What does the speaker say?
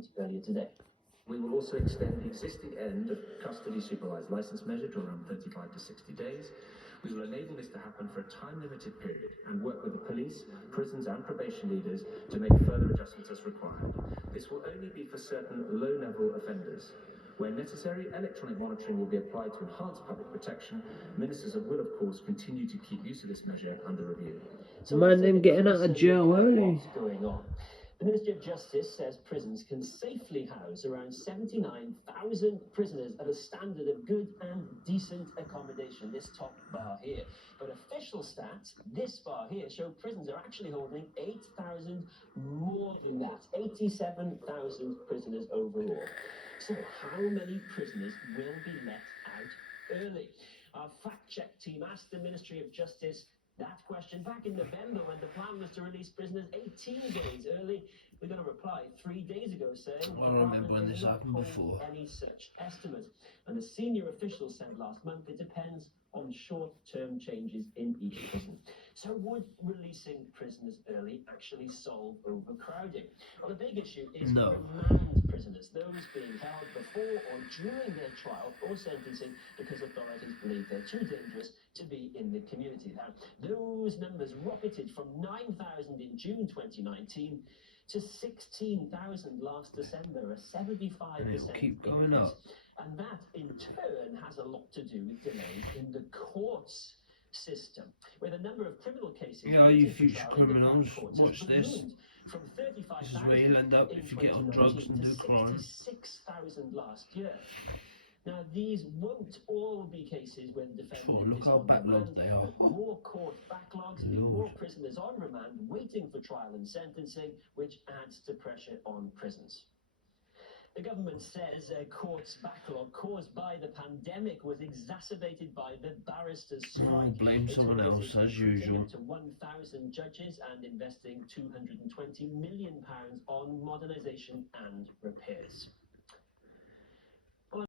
point earlier today. We will also extend the existing end of custody supervised license measure to around 35 to 60 days. We will enable this to happen for a time-limited period and work with the police, prisons and probation leaders to make further adjustments as required. This will only be for certain low-level offenders. Where necessary, electronic monitoring will be applied to enhance public protection. Ministers will, of course, continue to keep use of this measure under review. So Man, them getting out of jail early. what's going on? The Ministry of Justice says prisons can safely house around 79,000 prisoners at a standard of good and decent accommodation, this top bar here. But official stats, this bar here, show prisons are actually holding 8,000 more than that, 87,000 prisoners overall. So how many prisoners will be let out early? Our fact-check team asked the Ministry of Justice that question back in November when the plan was to release prisoners 18 days early. We got a reply 3 days ago saying I remember when this happened before. any such estimate. And the senior official said last month it depends on short-term changes in each prison. So would releasing prisoners early actually solve overcrowding? Well, the big issue is remand prisoners, those being held before or during their trial or sentencing because authorities believe they're too dangerous to be in the community. Now, those numbers rocketed from 9,000 in June 2019 to 16,000 last December, a 75% keep going increase. up. And that, in turn, has a lot to do with delays in the courts system, where the number of criminal cases... Yeah, you future criminals, watch this. From 35,000 This is where you'll end up if you get on drugs and do crime. 66,000 last year. Now, these won't all be cases when the defendant look is how on backlogged remand, they are. but more court backlogs mean more prisoners on remand waiting for trial and sentencing, which adds to pressure on prisons. The government says a court's backlog caused by the pandemic was exacerbated by the barristers' strike. Blame someone else as usual. Up to 1,000 judges and investing £220 million on modernisation and repairs.